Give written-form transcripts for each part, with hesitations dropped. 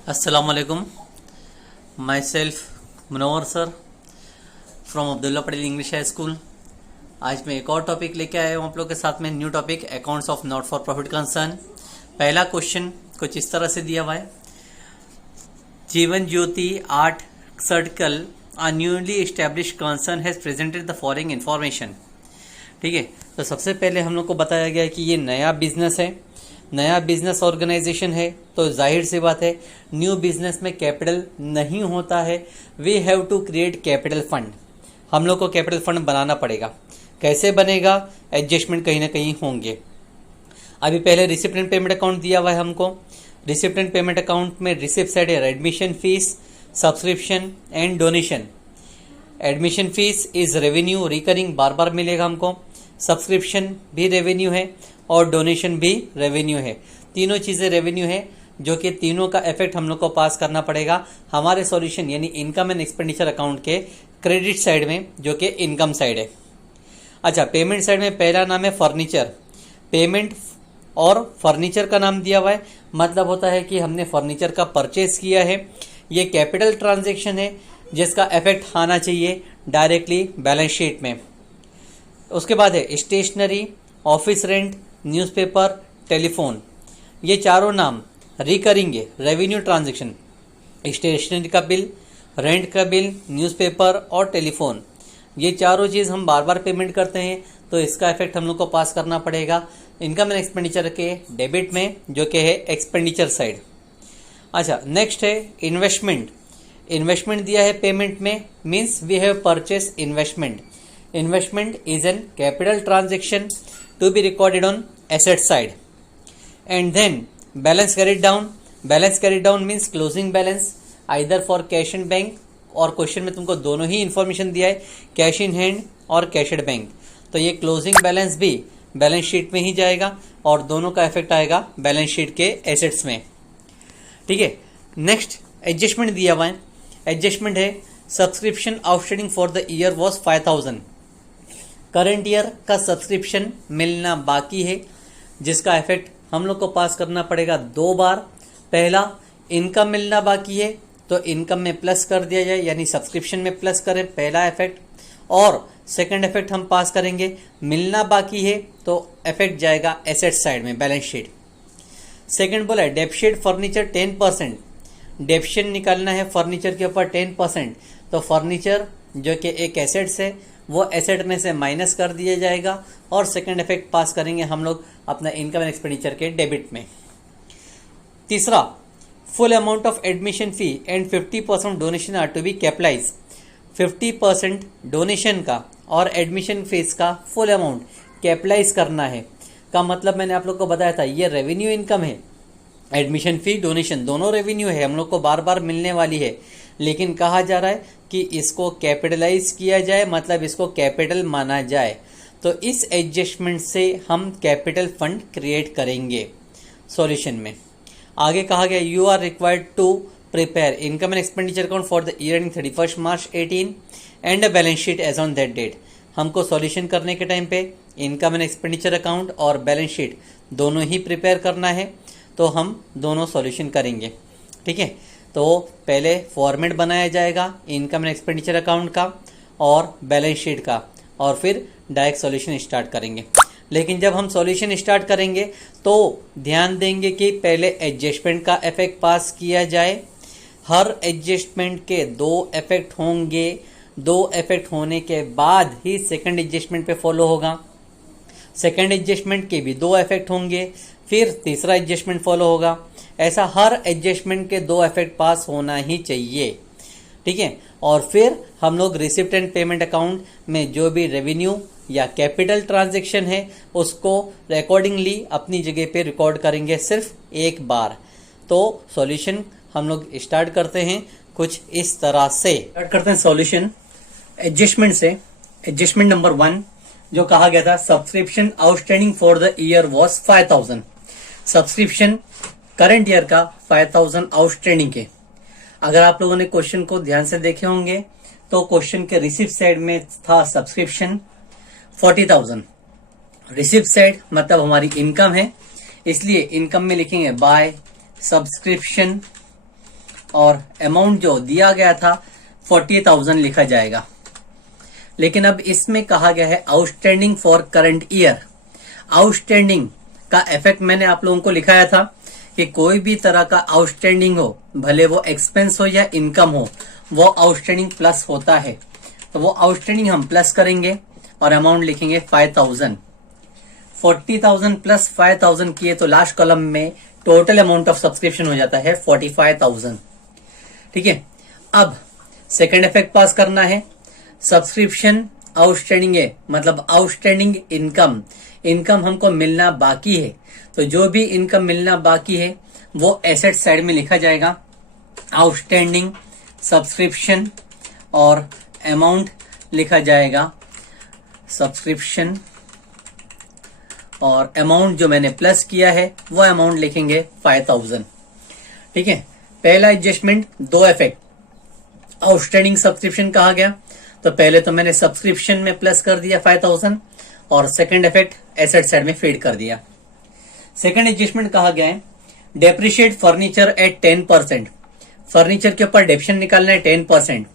अस्सलामुअलैकुम। Myself Munawwar sir from Abdullah Patel English high school. आज मैं एक और टॉपिक लेके आया हूँ आप लोग के साथ में। New topic accounts of not for profit concern. पहला क्वेश्चन कुछ इस तरह से दिया हुआ है, Jeevan Jyoti art circle a newly established concern has presented the following information। ठीक है, तो सबसे पहले हम लोग को बताया गया है कि ये नया बिजनेस है, नया बिजनेस ऑर्गेनाइजेशन है, तो जाहिर सी बात है न्यू बिजनेस में कैपिटल नहीं होता है। We have to create capital fund, हम लोग को कैपिटल फंड बनाना पड़ेगा। कैसे बनेगा? एडजस्टमेंट कहीं ना कहीं होंगे। अभी पहले रिसिप्ट एंड पेमेंट अकाउंट दिया हुआ है हमको। रिसिप्ट एंड पेमेंट अकाउंट में रिसिप्ट साइड है admission fees, subscription and donation. Admission fees is revenue, recurring बार बार मिलेगा हमको। सब्सक्रिप्शन भी रेवेन्यू है और डोनेशन भी रेवेन्यू है। तीनों चीजें रेवेन्यू है, जो कि तीनों का इफेक्ट हम लोग को पास करना पड़ेगा हमारे सॉल्यूशन यानी इनकम एंड एक्सपेंडिचर अकाउंट के क्रेडिट साइड में, जो कि इनकम साइड है। अच्छा, पेमेंट साइड में पहला नाम है फर्नीचर। पेमेंट और फर्नीचर का नाम दिया हुआ है, मतलब होता है कि हमने फर्नीचर का परचेज किया है। ये कैपिटल ट्रांजैक्शन है जिसका इफेक्ट आना चाहिए डायरेक्टली बैलेंस शीट में। उसके बाद है stationery, office rent, newspaper, telephone. ये चारों नाम रिकरिंग है, रेवेन्यू ट्रांजैक्शन। स्टेशनरी का बिल, रेंट का बिल, न्यूज़पेपर और टेलीफोन, ये चारों चीज़ हम बार बार पेमेंट करते हैं, तो इसका इफेक्ट हम लोग को पास करना पड़ेगा इनकम एंड एक्सपेंडिचर के डेबिट में, जो कि है एक्सपेंडिचर साइड। अच्छा, नेक्स्ट है इन्वेस्टमेंट। इन्वेस्टमेंट दिया है पेमेंट में, means we have purchase investment. Investment is an capital transaction to be recorded on asset side. And then balance carried down. Balance carried down means closing balance either for cash in bank, और question में तुमको दोनों ही information दिया है, cash in hand और cash at bank. तो ये क्लोजिंग बैलेंस भी बैलेंस शीट में ही जाएगा और दोनों का इफेक्ट आएगा बैलेंस शीट के एसेट्स में। ठीक है, नेक्स्ट एडजस्टमेंट दिया हुआ है। एडजस्टमेंट है subscription outstanding for the year was 5000। Current year का सब्सक्रिप्शन मिलना बाकी है, जिसका इफेक्ट हम लोग को पास करना पड़ेगा दो बार। पहला, इनकम मिलना बाकी है तो इनकम में प्लस कर दिया जाए, यानी सब्सक्रिप्शन में प्लस करें, पहला इफेक्ट। और सेकंड इफेक्ट हम पास करेंगे, मिलना बाकी है तो इफेक्ट जाएगा एसेट साइड में, बैलेंस शीट। सेकंड बोला है डेप्शिट फर्नीचर 10%। डेप्शन निकालना है फर्नीचर के ऊपर 10%, तो फर्नीचर जो कि एक एसेट्स है वो एसेट में से माइनस कर दिया जाएगा और सेकंड इफेक्ट पास करेंगे हम लोग अपना इनकम एंड एक्सपेंडिचर के डेबिट में। तीसरा, full amount of admission fee and 50% donation are to be capitalise. 50% donation का और एडमिशन फीस का फुल अमाउंट कैपिटलाइज करना है। का मतलब मैंने आप लोग को बताया था, ये रेवेन्यू इनकम है। एडमिशन फी, डोनेशन दोनों रेवेन्यू है, हम लोग को बार बार मिलने वाली है, लेकिन कहा जा रहा है कि इसको कैपिटलाइज किया जाए, मतलब इसको कैपिटल माना जाए। तो इस एडजस्टमेंट से हम कैपिटल फंड क्रिएट करेंगे सॉल्यूशन में। आगे कहा गया you are required to prepare income and expenditure account for the year ending 31 March 18 and a balance sheet as on that date. हमको सॉल्यूशन करने के टाइम पे इनकम एंड एक्सपेंडिचर अकाउंट और बैलेंस शीट दोनों ही प्रिपेयर करना है, तो हम दोनों सॉल्यूशन करेंगे। ठीक है, तो पहले फॉर्मेट बनाया जाएगा इनकम एंड एक्सपेंडिचर अकाउंट का और बैलेंस शीट का, और फिर डायरेक्ट सॉल्यूशन स्टार्ट करेंगे। लेकिन जब हम सॉल्यूशन स्टार्ट करेंगे तो ध्यान देंगे कि पहले एडजस्टमेंट का इफेक्ट पास किया जाए। हर एडजस्टमेंट के दो इफेक्ट होंगे, दो इफेक्ट होने के बाद ही सेकंड एडजस्टमेंट पे फॉलो होगा। सेकंड एडजस्टमेंट के भी दो इफेक्ट होंगे, फिर तीसरा एडजस्टमेंट फॉलो होगा। ऐसा हर एडजस्टमेंट के दो इफेक्ट पास होना ही चाहिए। ठीक है, और फिर हम लोग रिसिप्ट एंड पेमेंट अकाउंट में जो भी रेवेन्यू या कैपिटल ट्रांजैक्शन है उसको अकॉर्डिंगली अपनी जगह पे रिकॉर्ड करेंगे सिर्फ एक बार। तो सॉल्यूशन हम लोग स्टार्ट करते हैं कुछ इस तरह से। स्टार्ट करते हैं सॉल्यूशन एडजस्टमेंट से। एडजस्टमेंट नंबर 1 जो कहा गया था, subscription outstanding for the year was 5000। Subscription current year का 5000 आउटस्टैंडिंग के। अगर आप लोगों ने क्वेश्चन को ध्यान से देखे होंगे तो क्वेश्चन के रिसिप्ट साइड में था सब्सक्रिप्शन 40,000। रिसिप्ट साइड मतलब हमारी इनकम है, इसलिए इनकम में लिखेंगे बाय सब्सक्रिप्शन और अमाउंट जो दिया गया था 40,000 लिखा जाएगा। लेकिन अब इसमें कहा गया है outstanding for current year. Outstanding का इफेक्ट मैंने आप लोगों को लिखाया था कि कोई भी तरह का आउटस्टैंडिंग हो, भले वो एक्सपेंस हो या इनकम हो, वो आउटस्टैंडिंग प्लस होता है। तो वो आउटस्टैंडिंग हम प्लस करेंगे और अमाउंट लिखेंगे 5,000। 40,000 प्लस 5,000 किए तो लास्ट कॉलम में टोटल अमाउंट ऑफ सब्सक्रिप्शन हो जाता है 45,000। ठीक है, अब सेकेंड इफेक्ट पास करना है। सब्सक्रिप्शन आउटस्टैंडिंग है, मतलब आउटस्टैंडिंग इनकम, इनकम हमको मिलना बाकी है। तो जो भी इनकम मिलना बाकी है वो एसेट साइड में लिखा जाएगा। आउटस्टैंडिंग, सब्सक्रिप्शन और अमाउंट लिखा जाएगा। सब्सक्रिप्शन और अमाउंट जो मैंने प्लस किया है वो अमाउंट लिखेंगे 5,000। ठीक है, पहला एडजस्टमेंट, दो इफेक्ट। आउटस्टैंडिंग सब्सक्रिप्शन कहा गया तो पहले तो मैंने सब्सक्रिप्शन में प्लस कर दिया 5,000 और सेकंड इफेक्ट एसेट साइड में फीड कर दिया। सेकंड एडजस्टमेंट कहा गया है डेप्रिशिएट फर्नीचर एट 10%। फर्नीचर के ऊपर डेप्शन निकालना है 10%।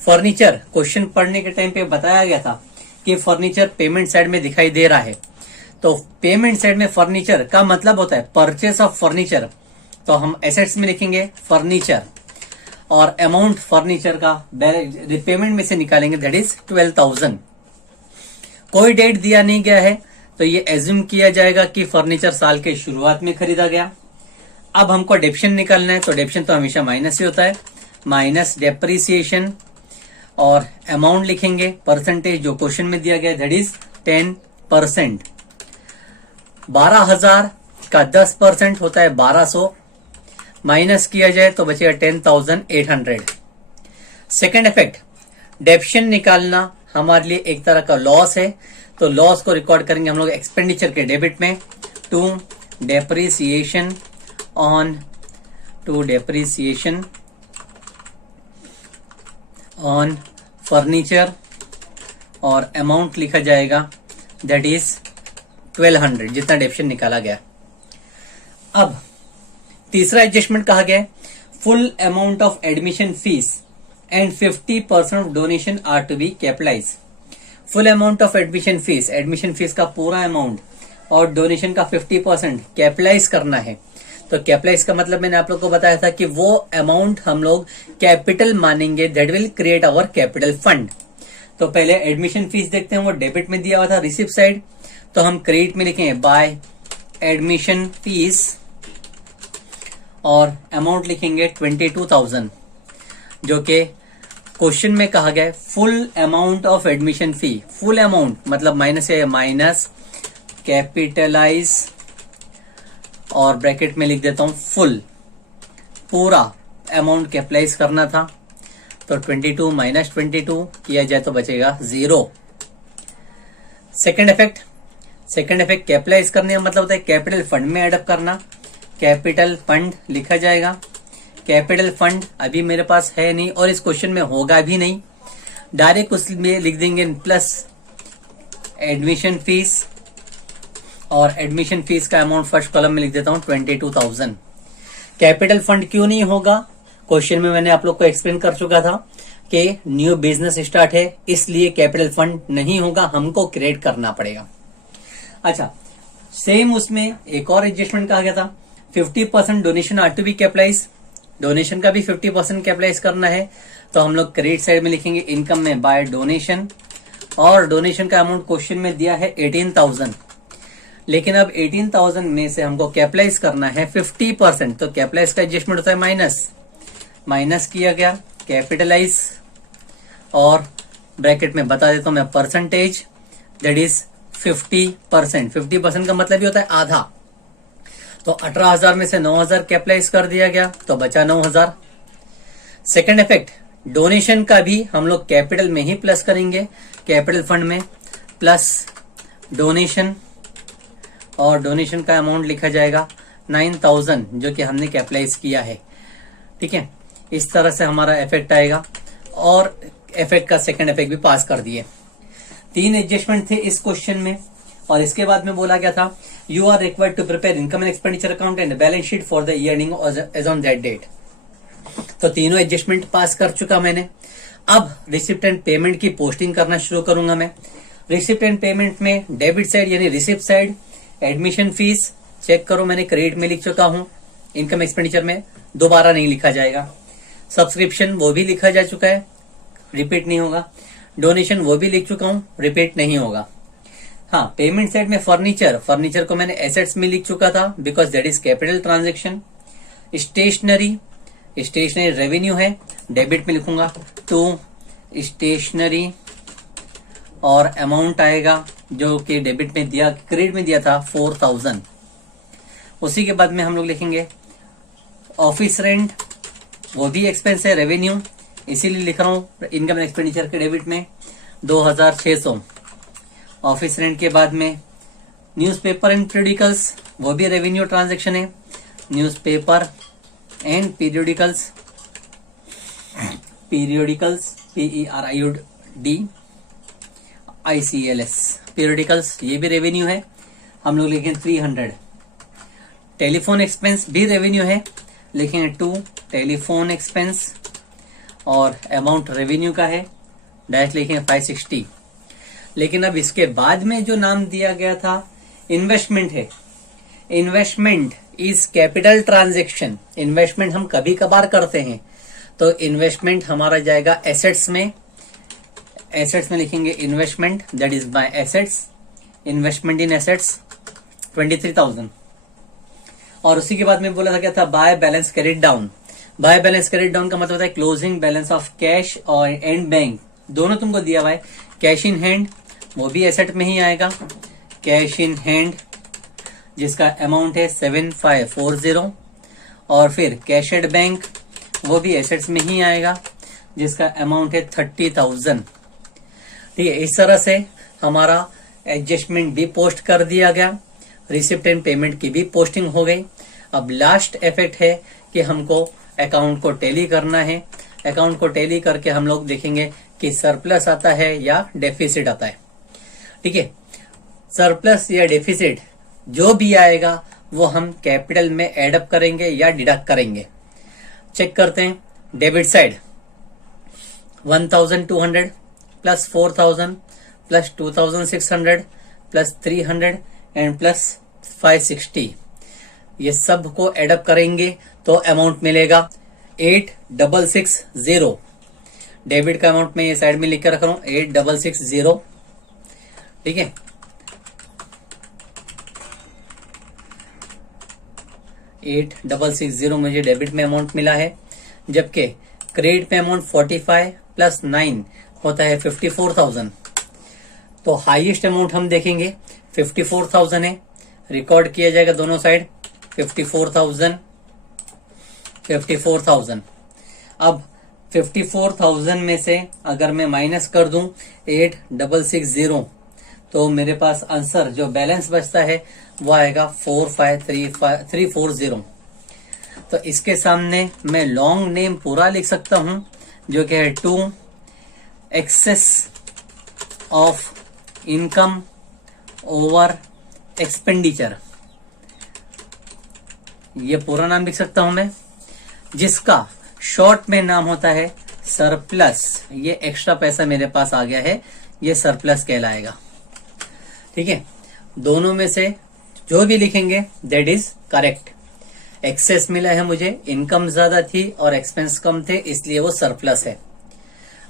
फर्नीचर क्वेश्चन पढ़ने के टाइम पे बताया गया था कि फर्नीचर पेमेंट साइड में दिखाई दे रहा है। तो पेमेंट साइड में फर्नीचर का मतलब होता है परचेस ऑफ फर्नीचर, तो हम एसेट्स में लिखेंगे फर्नीचर और अमाउंट फर्नीचर का पेमेंट में से निकालेंगे, दैट इज 12,000। कोई डेट दिया नहीं गया है तो ये एज्यूम किया जाएगा कि फर्नीचर साल के शुरुआत में खरीदा गया। अब हमको डेप्शन निकालना है तो डेप्शन तो हमेशा माइनस ही होता है, माइनस डेप्रिसिएशन और अमाउंट लिखेंगे परसेंटेज जो क्वेश्चन में दिया गया, दैट इज 10%। 12,000 का 10% होता है 1,200, माइनस किया जाए तो बचेगा 10,800। सेकेंड इफेक्ट, डेप्शन निकालना हमारे लिए एक तरह का लॉस है, तो लॉस को रिकॉर्ड करेंगे हम लोग एक्सपेंडिचर के डेबिट में, टू डेप्रिसिएशन ऑन फर्नीचर और अमाउंट लिखा जाएगा, दैट इज 1,200 जितना डेप्शन निकाला गया। अब तीसरा एडजस्टमेंट कहा गया full amount of admission fees and 50% of donation are to be capitalise. Full amount of admission fees का पूरा अमाउंट और डोनेशन का 50% कैपिटलाइज करना है। तो कैपिटलाइज का मतलब मैंने आप लोग को बताया था कि वो अमाउंट हम लोग कैपिटल मानेंगे, that will create our capital fund. तो पहले एडमिशन फीस देखते हैं, वो डेबिट में दिया हुआ था रिसिप्ट साइड, तो हम क्रेडिट में लिखेंगे बाय एडमिशन फीस और अमाउंट लिखेंगे 22,000, जो कि क्वेश्चन में कहा गया है full amount of admission fee. Full amount मतलब माइनस है, माइनस कैपिटलाइज और ब्रैकेट में लिख देता हूं फुल, पूरा अमाउंट कैपिटलाइज करना था तो 22 माइनस 22 किया जाए तो बचेगा 0। सेकेंड इफेक्ट कैपिटलाइज करने का मतलब होता है कैपिटल फंड में एडअप करना, कैपिटल फंड लिखा जाएगा। कैपिटल फंड अभी मेरे पास है नहीं और इस क्वेश्चन में होगा भी नहीं, डायरेक्ट उसमें लिख देंगे प्लस एडमिशन फीस और एडमिशन फीस का अमाउंट फर्स्ट कॉलम में लिख देता हूं 22,000। कैपिटल फंड क्यों नहीं होगा, क्वेश्चन में मैंने आप लोग को एक्सप्लेन कर चुका था कि न्यू बिजनेस स्टार्ट है इसलिए कैपिटल फंड नहीं होगा, हमको क्रिएट करना पड़ेगा। अच्छा, सेम उसमें एक और एडजस्टमेंट कहा गया था 50% donation are to be capitalise. Donation का भी 50% कैपिटलाइज करना है तो हम लोग क्रेडिट साइड में लिखेंगे इनकम में बाय डोनेशन और डोनेशन का अमाउंट क्वेश्चन में दिया है 18,000, लेकिन अब 18,000 में से हमको कैपिटलाइज करना है 50%, तो कैपिटलाइज का एडजस्टमेंट होता है माइनस किया गया कैपिटलाइज और ब्रैकेट में बता देता हूं मैं परसेंटेज, दैट इज 50%। 50% का मतलब ये होता है आधा, तो 18,000 में से 9,000 कैपिटलाइज कर दिया गया तो बचा 9,000। सेकेंड इफेक्ट, डोनेशन का भी हम लोग कैपिटल में ही प्लस करेंगे, कैपिटल फंड में प्लस डोनेशन और डोनेशन का अमाउंट लिखा जाएगा 9,000 जो कि हमने कैपिटलाइज किया है। ठीक है, इस तरह से हमारा इफेक्ट आएगा और इफेक्ट का सेकेंड इफेक्ट भी पास कर दिए। 3 एडजस्टमेंट थे इस क्वेश्चन में और इसके बाद में बोला गया था you are required to prepare income and expenditure account and balance sheet for the year ending as on that date. तो तीनों एडजस्टमेंट पास कर चुका मैंने। अब रिसिप्ट एंड पेमेंट की पोस्टिंग करना शुरू करूंगा मैं। रिसिप्ट एंड पेमेंट में डेबिट साइड यानी receipt side, admission fees check करो मैंने क्रेडिट में लिख चुका हूं, इनकम एक्सपेंडिचर में दोबारा नहीं लिखा जाएगा। सब्सक्रिप्शन वो भी लिखा जा चुका है, रिपीट नहीं होगा। डोनेशन वो भी लिख चुका हूं, रिपीट नहीं होगा। हाँ, पेमेंट साइड में फर्नीचर को मैंने एसेट्स में लिख चुका था because that is capital transaction. Stationery revenue है, डेबिट में लिखूंगा टू स्टेशनरी और अमाउंट आएगा जो कि डेबिट में दिया, क्रेडिट में दिया था 4000। उसी के बाद में हम लोग लिखेंगे ऑफिस रेंट, वो भी एक्सपेंस है रेवेन्यू, इसीलिए लिख रहा हूं इनकम एंड एक्सपेंडिचर के डेबिट में 2600। ऑफिस रेंट के बाद में न्यूज़पेपर एंड पीरियडिकल्स, वो भी रेवेन्यू ट्रांजैक्शन है। Newspaper and periodicals PERIODICLS periodicals, ये भी रेवेन्यू है, हम लोग लिखेंगे 300। टेलीफोन एक्सपेंस भी रेवेन्यू है, लिखेंगे 2 टेलीफोन एक्सपेंस और अमाउंट रेवेन्यू का है, डैश लिखेंगे 560। लेकिन अब इसके बाद में जो नाम दिया गया था इन्वेस्टमेंट है। Investment is capital transaction. Investment हम कभी कभार करते हैं, तो इन्वेस्टमेंट हमारा जाएगा एसेट्स में। एसेट्स में लिखेंगे investment, that is my assets, investment in assets 23,000। और उसी के बाद में बोला था क्या था, by balance carried down. By balance carried down का मतलब होता है क्लोजिंग बैलेंस ऑफ कैश और एंड बैंक, दोनों तुमको दिया हुआ है। कैश इन हैंड वो भी एसेट में ही आएगा, कैश इन हैंड जिसका अमाउंट है 7540, और फिर कैश एट बैंक वो भी एसेट्स में ही आएगा जिसका अमाउंट है 30,000। ठीक है, इस तरह से हमारा एडजस्टमेंट भी पोस्ट कर दिया गया, रिसिप्ट एंड पेमेंट की भी पोस्टिंग हो गई। अब लास्ट इफेक्ट है कि हमको अकाउंट को टैली करना है। अकाउंट को टैली करके हम लोग देखेंगे कि सरप्लस आता है या डेफिसिट आता है। ठीक है, सरप्लस या डेफिसिट जो भी आएगा वो हम कैपिटल में एडअप करेंगे या डिडक्ट करेंगे। चेक करते हैं। Debit side 1200 plus 4000 plus 2600 plus 300 and plus 560, ये सब को एडअप करेंगे तो अमाउंट मिलेगा 8660। डेबिट का अमाउंट में ये साइड में लिख कर रख रहा हूं 8660। ठीक है, 8660 मुझे डेबिट में अमाउंट मिला है, जबकि क्रेडिट में अमाउंट 45 प्लस 9 होता है 54,000। तो हाईएस्ट अमाउंट हम देखेंगे 54,000 है, रिकॉर्ड किया जाएगा दोनों साइड 54,000। अब 54,000 में से अगर मैं माइनस कर दूं 8660, तो मेरे पास आंसर जो बैलेंस बचता है वो आएगा 45340। तो इसके सामने मैं लॉन्ग नेम पूरा लिख सकता हूं जो कि है 2 excess of income over expenditure, ये पूरा नाम लिख सकता हूं मैं, जिसका शॉर्ट में नाम होता है सरप्लस। ये एक्स्ट्रा पैसा मेरे पास आ गया है, ये सरप्लस कहलाएगा। ठीक है, दोनों में से जो भी लिखेंगे दैट इज करेक्ट। एक्सेस मिला है मुझे, इनकम ज्यादा थी और एक्सपेंस कम थे, इसलिए वो सरप्लस है।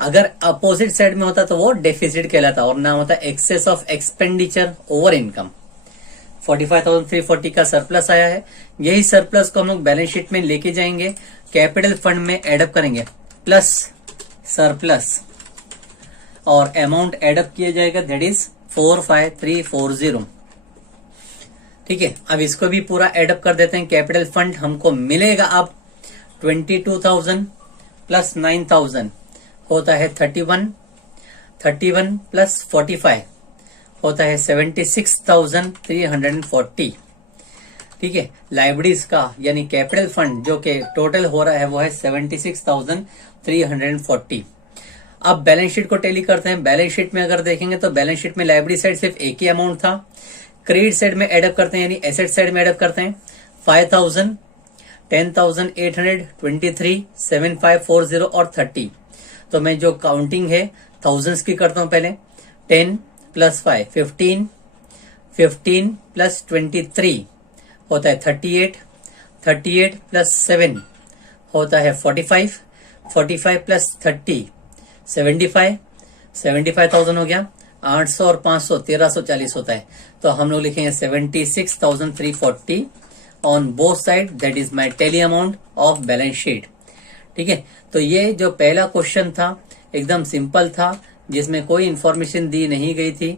अगर अपोजिट साइड में होता तो वो डेफिसिट कहलाता और नाम होता excess of expenditure over income. 45,340 का सरप्लस आया है, यही सरप्लस को हम लोग बैलेंस शीट में लेके जाएंगे, कैपिटल फंड में एडअप करेंगे प्लस सरप्लस, और अमाउंट एडअप किया जाएगा दैट इज 45340। ठीक है, अब इसको भी पूरा एडअप कर देते हैं। कैपिटल फंड हमको मिलेगा अब 22,000 प्लस 9,000 होता है 31 प्लस 45 होता है 76,340। ठीक है, लाइब्रेरीज का यानी कैपिटल फंड जो कि टोटल हो रहा है वो है 76,340। अब बैलेंस शीट को टैली करते हैं। बैलेंस शीट में अगर देखेंगे तो बैलेंस शीट में लाइब्रेरी साइड सिर्फ एक ही अमाउंट था। क्रेडिट साइड में एडअप करते हैं यानी एसेट साइड में एडअप करते हैं 5,000 10,823, 7540 और 30। तो मैं जो काउंटिंग है थाउजेंड्स की करता हूं पहले। 10 + 5 15, 15 + 23 होता है 38, 38 + 7 होता है 45, 45 + 30 75, 75,000 हो गया। 800 और 500 1340 होता है। तो हम लोग लिखेंगे 76,340 on both side, that is my tally amount of balance sheet. ठीक है, तो ये जो पहला क्वेश्चन था एकदम सिंपल था, जिसमें कोई इंफॉर्मेशन दी नहीं गई थी।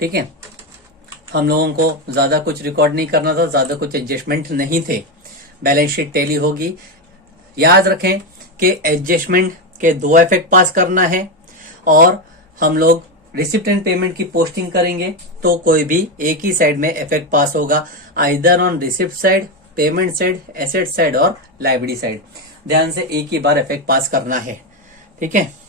ठीक है, हम लोगों को ज्यादा कुछ रिकॉर्ड नहीं करना था, ज्यादा कुछ एडजस्टमेंट नहीं थे, बैलेंस शीट टेली होगी। याद रखें कि एडजस्टमेंट के 2 इफेक्ट पास करना है, और हम लोग रिसिप्ट एंड पेमेंट की पोस्टिंग करेंगे तो कोई भी एक ही साइड में इफेक्ट पास होगा, either on receipt side, payment side, asset side और लायबिलिटी साइड। ध्यान से एक ही बार इफेक्ट पास करना है। ठीक है।